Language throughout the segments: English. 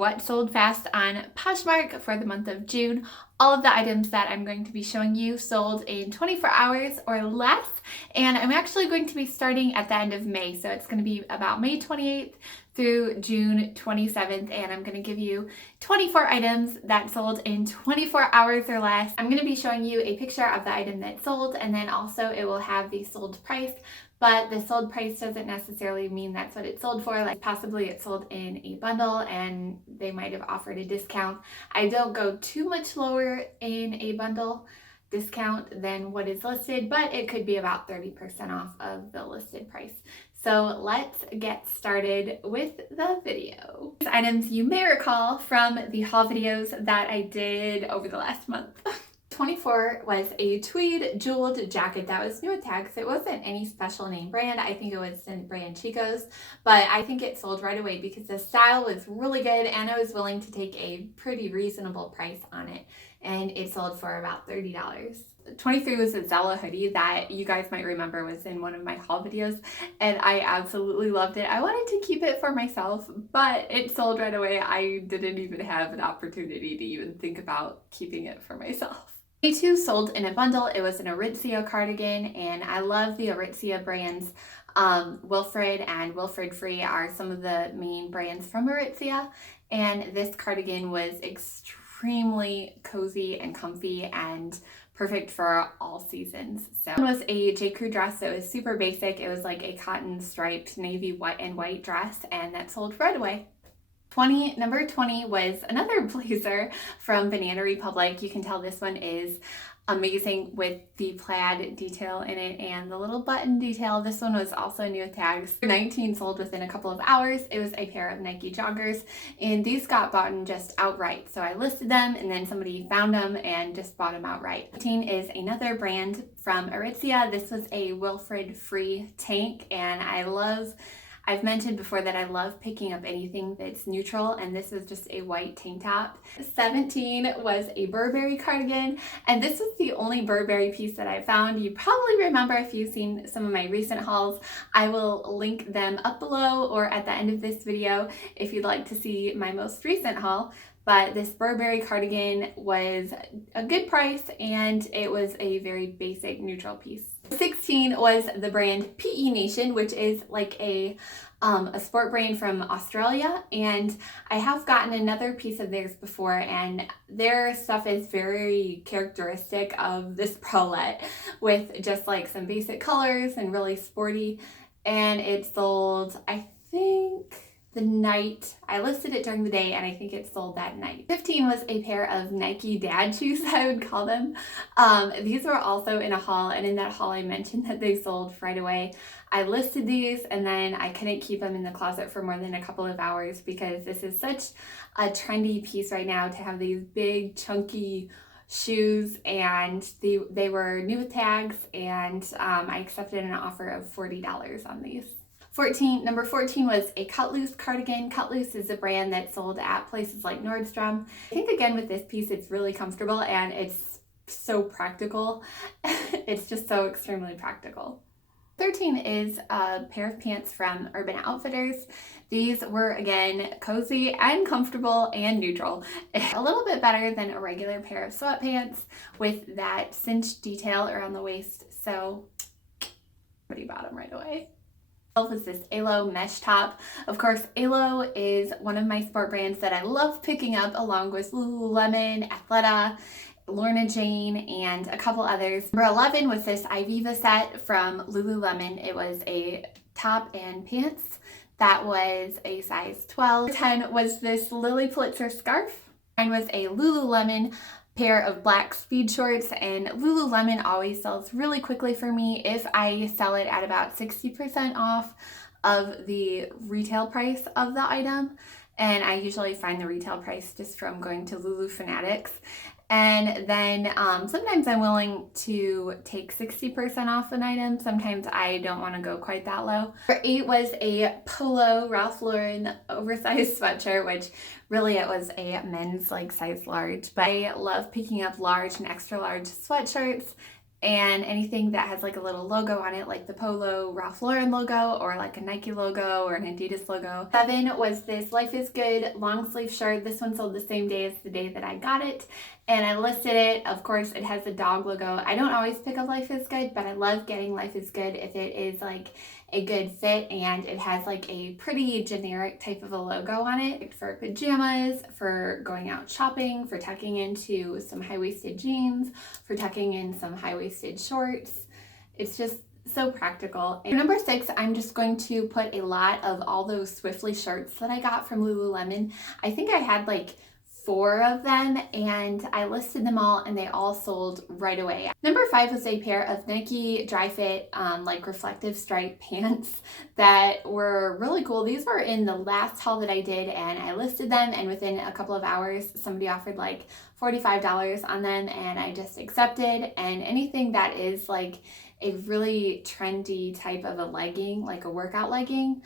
what sold fast on Poshmark for the month of June. All of the items that I'm going to be showing you sold in 24 hours or less, and I'm actually going to be starting at the end of May, so it's going to be about May 28th through June 27th, and I'm going to give you 24 items that sold in 24 hours or less. I'm going to be showing you a picture of the item that sold, and then also it will have the sold price. But the sold price doesn't necessarily mean that's what it sold for. Like possibly it sold in a bundle and they might have offered a discount. I don't go too much lower in a bundle discount than what is listed, but it could be about 30% off of the listed price. So let's get started with the video. These items you may recall from the haul videos that I did over the last month. 24 was a tweed jeweled jacket that was new at tags. It wasn't any special name brand. I think it was in brand Chico's, but I think it sold right away because the style was really good and I was willing to take a pretty reasonable price on it, and it sold for about $30. 23 was a Zella hoodie that you guys might remember was in one of my haul videos, and I absolutely loved it. I wanted to keep it for myself, but it sold right away. I didn't even have an opportunity to even think about keeping it for myself. 22 sold in a bundle. It was an Aritzia cardigan, and I love the Aritzia brands. Wilfred and Wilfred Free are some of the main brands from Aritzia, and this cardigan was extremely cozy and comfy and perfect for all seasons. So it was a J. Crew dress, so it was super basic. It was like a cotton striped navy white dress, and that sold right away. Number 20 was another blazer from Banana Republic. You can tell this one is amazing with the plaid detail in it and the little button detail. This one was also new with tags. 19 sold within a couple of hours. It was a pair of Nike joggers, and these got bought just outright. So I listed them and then somebody found them and just bought them outright. 15 is another brand from Aritzia. This was a Wilfred Free tank, and I've mentioned before that I love picking up anything that's neutral, and this was just a white tank top. 17 was a Burberry cardigan, and this was the only Burberry piece that I found. You probably remember if you've seen some of my recent hauls. I will link them up below or at the end of this video if you'd like to see my most recent haul. But this Burberry cardigan was a good price, and it was a very basic neutral piece. 16 was the brand PE Nation, which is like a sport brand from Australia, and I have gotten another piece of theirs before, and their stuff is very characteristic of this bralette with just like some basic colors and really sporty, and it sold, I think, the night. I listed it during the day, and I think it sold that night. 15 was a pair of Nike dad shoes, I would call them. These were also in a haul, and in that haul I mentioned that they sold right away. I listed these, and then I couldn't keep them in the closet for more than a couple of hours because this is such a trendy piece right now to have these big chunky shoes, and they were new with tags, and I accepted an offer of $40 on these. Number 14 was a Cut Loose cardigan. Cut Loose is a brand that sold at places like Nordstrom. I think again with this piece it's really comfortable and it's so practical. It's just so extremely practical. 13 is a pair of pants from Urban Outfitters. These were again cozy and comfortable and neutral. A little bit better than a regular pair of sweatpants with that cinched detail around the waist, so pretty bottom right away. Was this Alo mesh top. Of course, Alo is one of my sport brands that I love picking up along with Lululemon, Athleta, Lorna Jane, and a couple others. Number 11 was this Ivivva set from Lululemon. It was a top and pants that was a size 12. 10 was this Lily Pulitzer scarf. 9 was a Lululemon pair of black speed shorts, and Lululemon always sells really quickly for me if I sell it at about 60% off of the retail price of the item, and I usually find the retail price just from going to Lulu Fanatics. And then sometimes I'm willing to take 60% off an item. Sometimes I don't want to go quite that low. Number 8 was a Polo Ralph Lauren oversized sweatshirt, which really it was a men's like size large. But I love picking up large and extra large sweatshirts and anything that has like a little logo on it, like the Polo Ralph Lauren logo or like a Nike logo or an Adidas logo. 7 was this Life is Good long sleeve shirt. This one sold the same day as the day that I got it, and I listed it. Of course, it has the dog logo. I don't always pick up Life is Good, but I love getting Life is Good if it is like a good fit and it has like a pretty generic type of a logo on it. For pajamas, for going out shopping, for tucking into some high-waisted jeans, for tucking in some high-waisted shorts. It's just so practical. For number 6, I'm just going to put a lot of all those Swiftly shirts that I got from Lululemon. I think I had like 4 of them, and I listed them all and they all sold right away. Number 5 was a pair of Nike dry fit like reflective stripe pants that were really cool. These were in the last haul that I did, and I listed them, and within a couple of hours somebody offered like $45 on them, and I just accepted. And anything that is like a really trendy type of a legging, like a workout legging,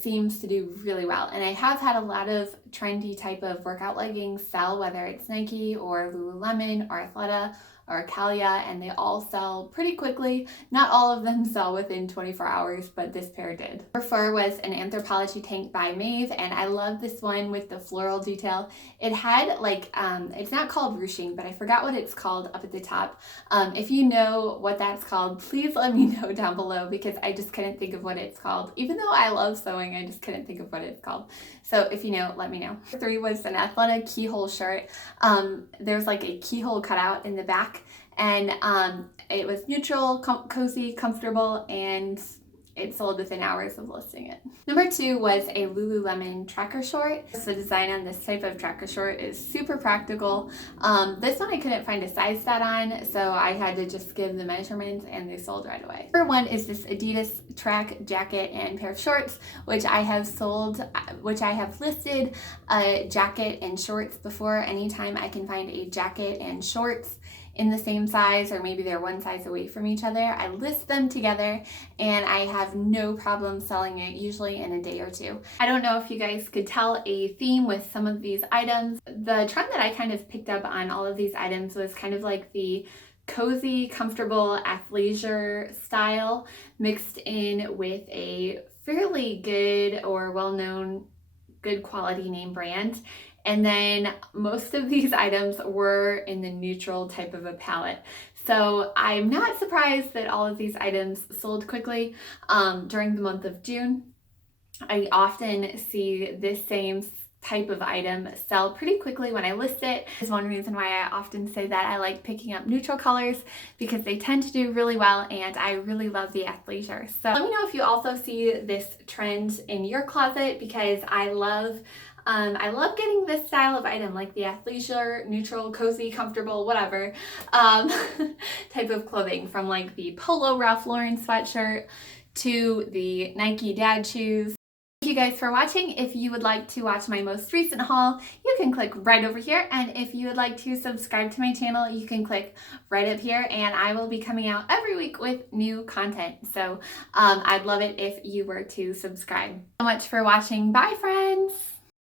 seems to do really well. And I have had a lot of trendy type of workout leggings sell, whether it's Nike or Lululemon or Athleta or Calia, and they all sell pretty quickly. Not all of them sell within 24 hours, but this pair did. Number 4 was an Anthropologie tank by Maeve, and I love this one with the floral detail. It had like, it's not called ruching, but I forgot what it's called up at the top. If you know what that's called, please let me know down below, because I just couldn't think of what it's called. Even though I love sewing, I just couldn't think of what it's called. So if you know, let me know. Number 3 was an Athleta keyhole shirt. There's like a keyhole cut out in the back, and it was neutral, cozy, comfortable, and it sold within hours of listing it. Number 2 was a Lululemon tracker short. The design on this type of tracker short is super practical. This one I couldn't find a size stat on, so I had to just give the measurements and they sold right away. Number 1 is this Adidas track jacket and pair of shorts, which I have listed a jacket and shorts before. Anytime I can find a jacket and shorts in the same size, or maybe they're one size away from each other, I list them together and I have no problem selling it, usually in a day or 2. I don't know if you guys could tell a theme with some of these items. The trend that I kind of picked up on all of these items was kind of like the cozy, comfortable athleisure style mixed in with a fairly good or well-known good quality name brand. And then most of these items were in the neutral type of a palette. So I'm not surprised that all of these items sold quickly during the month of June. I often see this same type of item sell pretty quickly when I list it. Is one reason why I often say that I like picking up neutral colors, because they tend to do really well and I really love the athleisure. So let me know if you also see this trend in your closet, because I love getting this style of item, like the athleisure, neutral, cozy, comfortable, whatever type of clothing, from like the Polo Ralph Lauren sweatshirt to the Nike dad shoes. Thank you guys for watching. If you would like to watch my most recent haul, you can click right over here. And if you would like to subscribe to my channel, you can click right up here, and I will be coming out every week with new content. So I'd love it if you were to subscribe. Thank you so much for watching. Bye, friends.